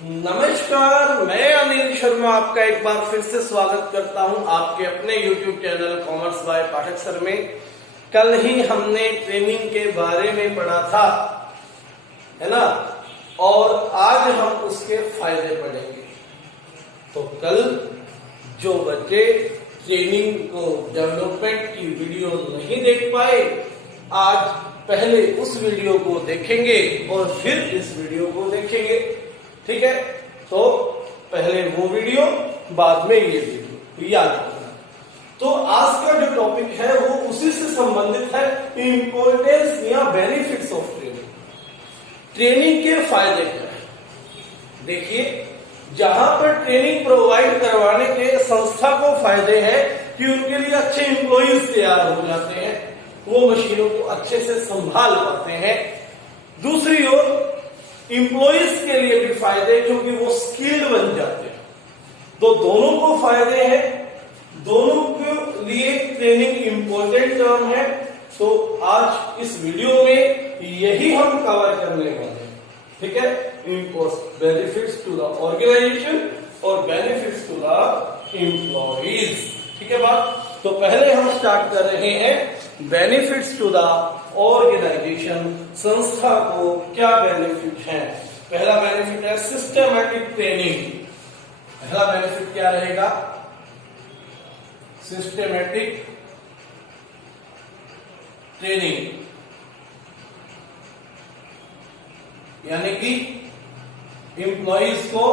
नमस्कार, मैं अनिल शर्मा आपका एक बार फिर से स्वागत करता हूं आपके अपने YouTube channel commerce by Pathak sir में। कल ही हमने ट्रेनिंग के बारे में पढ़ा था, है ना, और आज हम उसके फायदे पढ़ेंगे। तो कल जो बच्चे ट्रेनिंग को डेवलपमेंट की वीडियो नहीं देख पाए, आज पहले उस वीडियो को देखेंगे और फिर इस वीडियो को देखेंगे। ठीक है, तो पहले वो वीडियो, बाद में ये वीडियो, याद रखना। तो आज का जो टॉपिक है वो उसी से संबंधित है, इंपॉर्टेंस या बेनिफिट्स ऑफ ट्रेनिंग। ट्रेनिंग के फायदे क्या है? देखिए, जहां पर ट्रेनिंग प्रोवाइड करवाने के संस्था को फायदे हैं कि उनके लिए अच्छे एम्प्लॉइज तैयार हो जाते हैं, वो मशीनों को अच्छे से संभाल पाते हैं। दूसरी ओर एम्प्लॉइज के लिए भी फायदे, क्योंकि वो स्किल्ड बन जाते हैं। तो दोनों को फायदे हैं, दोनों के लिए ट्रेनिंग इंपॉर्टेंट टर्म है। तो आज इस वीडियो में यही हम कवर करने वाले हैं। ठीक है, बेनिफिट्स टू द ऑर्गेनाइजेशन और बेनिफिट्स टू द एम्प्लॉइज। ठीक है बात। तो पहले हम स्टार्ट कर रहे हैं बेनिफिट्स टू द ऑर्गेनाइजेशन। संस्था को क्या बेनिफिट है? पहला बेनिफिट है सिस्टमैटिक ट्रेनिंग। पहला बेनिफिट क्या रहेगा? सिस्टमैटिक ट्रेनिंग, यानी कि एम्प्लॉइज को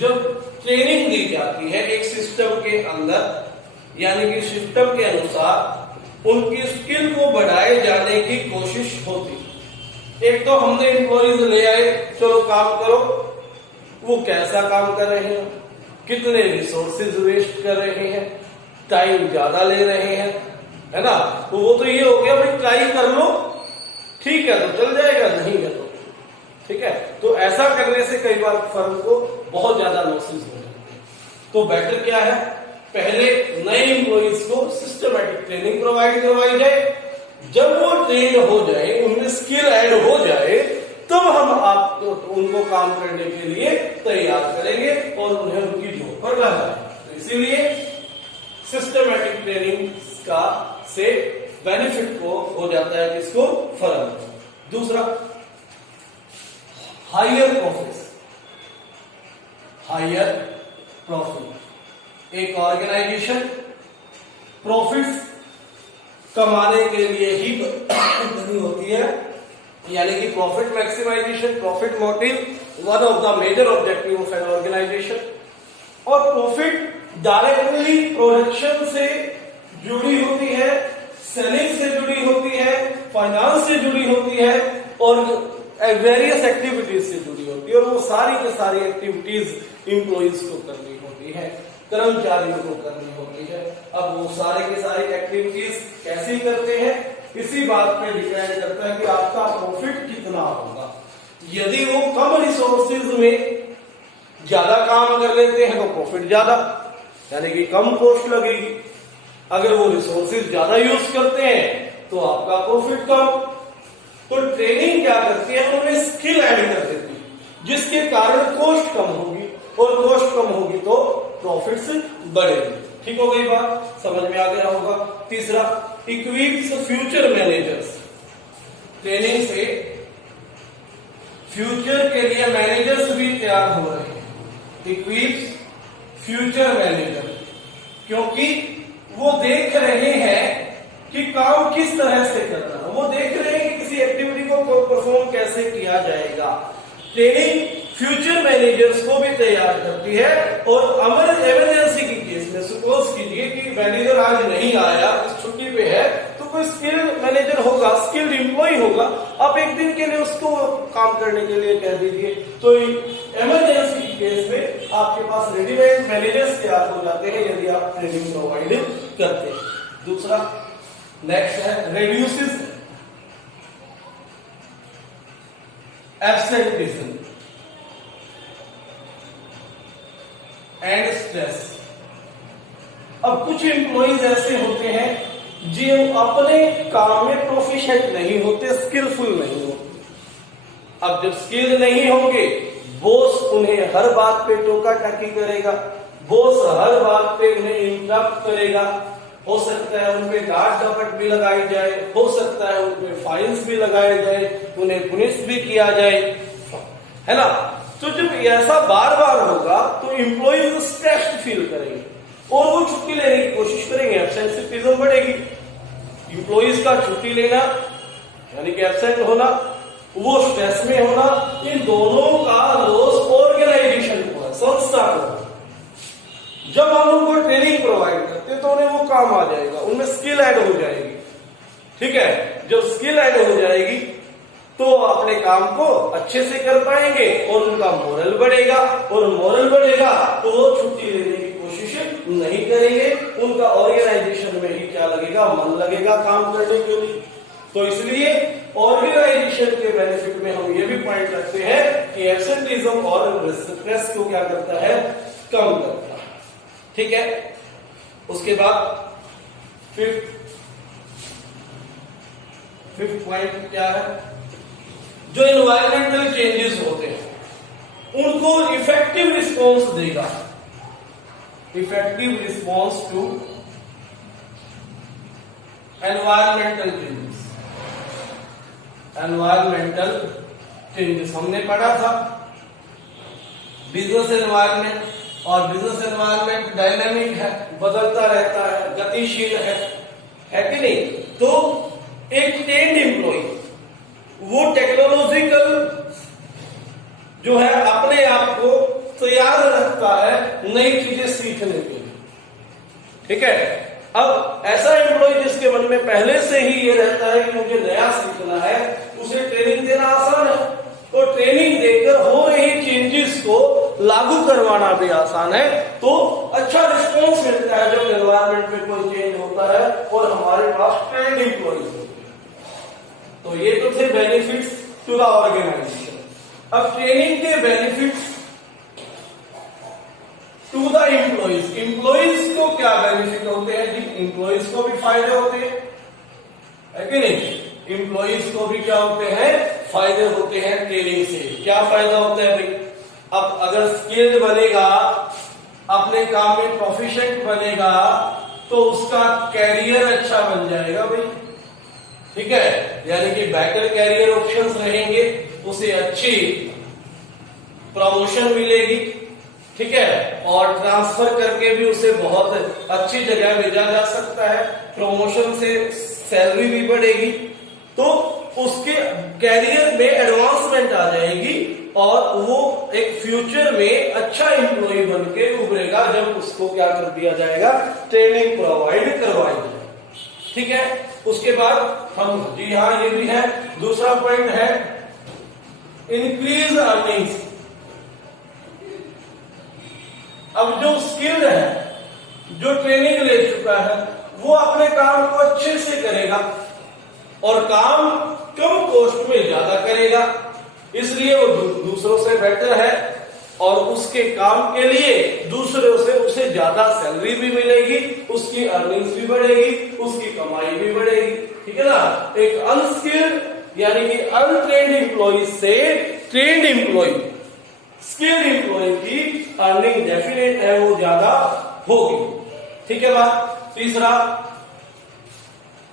जब ट्रेनिंग दी जाती है एक सिस्टम के अंदर, यानी कि सिस्टम के अनुसार उनकी स्किल को बढ़ाए जाने की कोशिश होती। एक तो हमने एम्प्लॉइज ले आए, चलो काम करो, वो कैसा काम कर रहे हैं, कितने रिसोर्सेज वेस्ट कर रहे हैं, टाइम ज्यादा ले रहे हैं, है ना। तो वो तो ये हो गया भाई ट्राई कर लो, ठीक है तो चल जाएगा, नहीं है तो ठीक है। तो ऐसा करने से कई बार फर्म को बहुत ज्यादा लॉसेस हो जाते हैं। तो बेटर क्या है, पहले नए एम्प्लॉइज को सिस्टमैटिक ट्रेनिंग प्रोवाइड करवाई जाए। जब वो ट्रेन हो जाए, उनमें स्किल ऐड हो जाए, तब हम आपको उनको काम करने के लिए तैयार करेंगे और उन्हें उनकी जॉब पर लगाएं। तो इसीलिए सिस्टमैटिक ट्रेनिंग का से बेनिफिट को हो जाता है किसको? फर्म। दूसरा, हायर प्रॉफिट्स। हायर प्रॉफिट, एक ऑर्गेनाइजेशन प्रॉफिट्स कमाने के लिए ही बनी होती है, यानी कि profit maximisation, profit motive one of the major objective of an organisation. और प्रॉफिट डायरेक्टली प्रोडक्शन से जुड़ी होती है, सेलिंग से जुड़ी होती है, फाइनेंस से जुड़ी होती है और वेरियस एक्टिविटीज से जुड़ी होती है। और वो सारी की सारी एक्टिविटीज एम्प्लॉइज को करनी होती है, कर्मचारियों को करनी होती है। अब वो सारे के सारी एक्टिविटीज कैसे करते हैं, इसी बात पे डिपेंड करता है कि आपका प्रॉफिट कितना होगा। यदि वो कम रिसोर्सेज में ज्यादा काम कर लेते हैं तो प्रॉफिट ज्यादा, यानी कि कम कॉस्ट लगेगी। अगर वो रिसोर्सेज ज्यादा यूज करते हैं तो आपका प्रॉफिट कम। तो ट्रेनिंग क्या करती है, उन्हें स्किल ऐड कर देती है, जिसके कारण कॉस्ट कम होगी, और कॉस्ट कम होगी तो प्रॉफिट्स बढ़ेंगे। ठीक हो गई बात, समझ में आ गया होगा। तीसरा, इक्विप्स फ्यूचर मैनेजर्स। ट्रेनिंग से फ्यूचर के लिए मैनेजर्स भी तैयार हो रहे हैं। इक्विप्स फ्यूचर मैनेजर, क्योंकि वो देख रहे हैं कि काम किस तरह से करना है, वो देख रहे हैं कि किसी एक्टिविटी को परफॉर्म कैसे किया जाएगा। ट्रेनिंग फ्यूचर मैनेजर्स को भी तैयार करती है। और इमरजेंसी की केस में सपोज कीजिए कि मैनेजर आज नहीं आया, छुट्टी पे है, तो कोई स्किल्ड मैनेजर होगा, स्किल्ड एम्प्लॉय होगा, आप एक दिन के लिए उसको काम करने के लिए कह दीजिए। तो इमरजेंसी की केस में आपके पास रेडीमेड मैनेजर्स तैयार हो जाते हैं यदि आप ट्रेनिंग प्रोवाइड करते हैं। दूसरा, नेक्स्ट है रिड्यूसेस एब्सेंटिज्म एंड स्ट्रेस। अब कुछ एम्प्लॉइज ऐसे होते हैं जो अपने काम में प्रोफिशिएंट नहीं होते, स्किलफुल नहीं होते। अब जब स्किल नहीं होंगे, बॉस उन्हें हर बात पे टोका टाकी करेगा, बॉस हर बात पे उन्हें इंटरप्ट करेगा, हो सकता है उनपे डांट डपट भी लगाई जाए, हो सकता है उनपे फाइन्स भी लगाए जाए, उन्हें पुनिश भी किया जाए, है ना। तो जब ऐसा बार बार होगा तो एम्प्लॉइज स्ट्रेस्ड फील करेंगे और वो छुट्टी लेने की कोशिश करेंगे, एब्सेंटिज्म बढ़ेगी। एम्प्लॉइज का छुट्टी लेना यानी कि एब्सेंट होना, वो स्ट्रेस में होना, इन दोनों का लॉस ऑर्गेनाइजेशन को है, संस्था को। जब हम उनको ट्रेनिंग प्रोवाइड करते हैं तो उन्हें वो काम आ जाएगा, उनमें स्किल ऐड हो जाएगी, ठीक है। जब स्किल ऐड हो जाएगी तो अपने काम को अच्छे से कर पाएंगे और उनका मोरल बढ़ेगा, और मोरल बढ़ेगा तो वो छुट्टी लेने की कोशिश नहीं करेंगे, उनका ऑर्गेनाइजेशन में ही क्या लगेगा, मन लगेगा काम करने के लिए। तो इसलिए ऑर्गेनाइजेशन के बेनिफिट में हम ये भी पॉइंट रखते हैं कि एब्सेंटिज्म और स्ट्रेस को क्या करता है, कम करता है, ठीक है। उसके बाद फिफ्थ पॉइंट क्या है, जो एनवायरमेंटल चेंजेस होते हैं उनको इफेक्टिव रिस्पॉन्स देगा, effective response to environmental changes. Environmental changes हमने पढ़ा था, बिजनेस एनवायरमेंट, और बिजनेस एनवायरमेंट डायनामिक है, बदलता रहता है, गतिशील है कि नहीं। तो एक ट्रेन्ड एम्प्लॉय वो टेक्नोलॉजिकल जो है अपने आप को तैयार रखता है नई चीजें सीखने के लिए, ठीक है। अब ऐसा एम्प्लॉय जिसके मन में पहले से ही ये रहता है कि मुझे नया सीखना है, उसे ट्रेनिंग देना आसान है, तो ट्रेनिंग देकर हो रही चेंजेस को लागू करवाना भी आसान है, तो अच्छा रिस्पॉन्स मिलता है जब एनवायरमेंट में कोई चेंज होता है और हमारे पास ट्रेंड एम्प्लॉइज होते हैं। तो ये तो थे बेनिफिट्स टू द ऑर्गेनाइजेशन। अब ट्रेनिंग के benefits to the employees. Employees को क्या बेनिफिट होते हैं जी, एम्प्लॉइज को भी फायदे होते हैं, है कि नहीं। एम्प्लॉइज को भी क्या होते हैं, फायदे होते हैं ट्रेनिंग से। क्या फायदा होता है भाई, अब अगर स्किल्ड बनेगा, अपने काम में प्रोफिशिएंट बनेगा, तो उसका कैरियर अच्छा बन जाएगा भाई, ठीक है। यानी कि बेटर कैरियर ऑप्शंस रहेंगे, उसे अच्छी प्रमोशन मिलेगी, ठीक है, और ट्रांसफर करके भी उसे बहुत अच्छी जगह भेजा जा सकता है, प्रमोशन से सैलरी भी बढ़ेगी, तो उसके कैरियर में एडवांसमेंट आ जाएगी और वो एक फ्यूचर में अच्छा एम्प्लॉय बन के उभरेगा जब उसको क्या कर दिया जाएगा, ट्रेनिंग प्रोवाइड करवाई जाए, ठीक है। उसके बाद हम, जी हाँ ये भी है, दूसरा पॉइंट है इंक्रीज अर्निंग्स। अब जो स्किल्ड है, जो ट्रेनिंग ले चुका है, वो अपने काम को अच्छे से करेगा और काम कम कॉस्ट में ज्यादा करेगा, इसलिए वो दूसरों से बेटर है और उसके काम के लिए दूसरों से उसे ज्यादा सैलरी भी मिलेगी, उसकी अर्निंग्स भी बढ़ेगी, उसकी कमाई भी बढ़ेगी, ठीक है ना। एक अनस्किल्ड यानी कि अनट्रेन्ड एम्प्लॉय से ट्रेन्ड एम्प्लॉय, स्किल्ड एम्प्लॉय की अर्निंग डेफिनेट है वो ज्यादा होगी, ठीक है बात। तीसरा,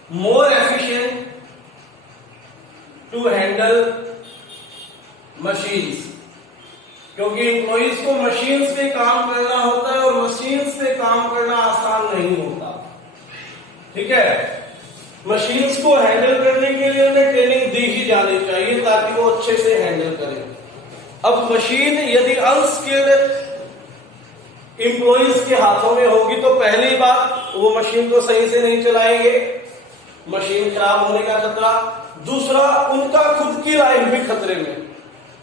more efficient to handle machines, क्योंकि एम्प्लॉइज को मशीन्स पे काम करना होता है और मशीन्स पे काम करना आसान नहीं होता, ठीक है। मशीन्स को हैंडल करने के लिए उन्हें ट्रेनिंग दी ही जानी चाहिए ताकि वो अच्छे से हैंडल करें। अब मशीन यदि अनस्किल्ड एम्प्लॉइज के हाथों में होगी तो पहली बात वो मशीन को सही से नहीं चलाएंगे, मशीन खराब होने का खतरा। दूसरा, उनका खुद की लाइफ भी खतरे में,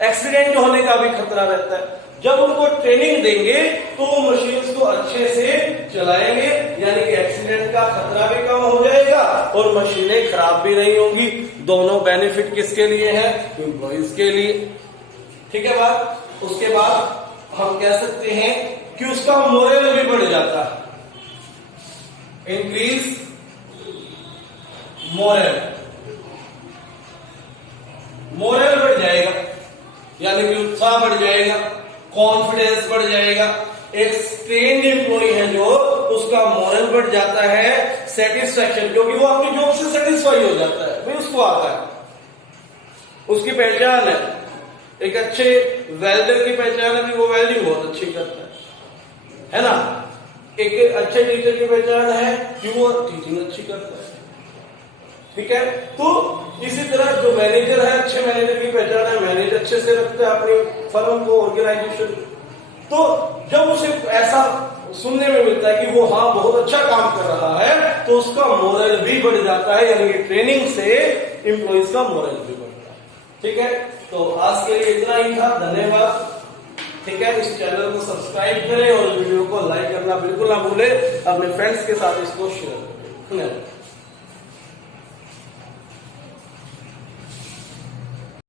एक्सीडेंट होने का भी खतरा रहता है। जब उनको ट्रेनिंग देंगे तो वो मशीन्स को अच्छे से चलाएंगे, यानी कि एक्सीडेंट का खतरा भी कम हो जाएगा और मशीनें खराब भी नहीं होंगी। दोनों बेनिफिट किसके लिए है, एम्प्लॉइज के लिए, ठीक है बात। उसके बाद हम कह सकते हैं कि उसका मोरल भी बढ़ जाता है, इंक्रीज मोरल, मोरल बढ़ जाएगा। यानी कि उत्साह बढ़ जाएगा, कॉन्फिडेंस बढ़ जाएगा। एक ट्रेन्ड एम्प्लॉय है जो, उसका मोरल बढ़ जाता है, सेटिस्फैक्शन, क्योंकि वो अपनी जॉब से सेटिस्फाई हो जाता है, भाई उसको आता है, उसकी पहचान है। एक अच्छे वेल्डर की पहचान है कि वो वेल्डिंग बहुत अच्छी करता है ना। एक अच्छे टीचर की पहचान है कि वो टीचिंग अच्छी करता है, ठीक है। तो इसी तरह जो मैनेजर है, अच्छे मैनेजर की पहचान है, मैनेज अच्छे से रखता है अपनी फर्म को, ऑर्गेनाइजेशन। तो जब उसे ऐसा सुनने में मिलता है कि वो हाँ बहुत अच्छा काम कर रहा है, तो उसका मोरल भी बढ़ जाता है, यानी कि ट्रेनिंग से एम्प्लॉइज का मोरल भी बढ़ता है, ठीक है। तो आज के लिए इतना ही था, धन्यवाद, ठीक है। इस चैनल को सब्सक्राइब करें और वीडियो को लाइक करना बिल्कुल ना भूलें, अपने फ्रेंड्स के साथ इसको शेयर करें। धन्यवाद।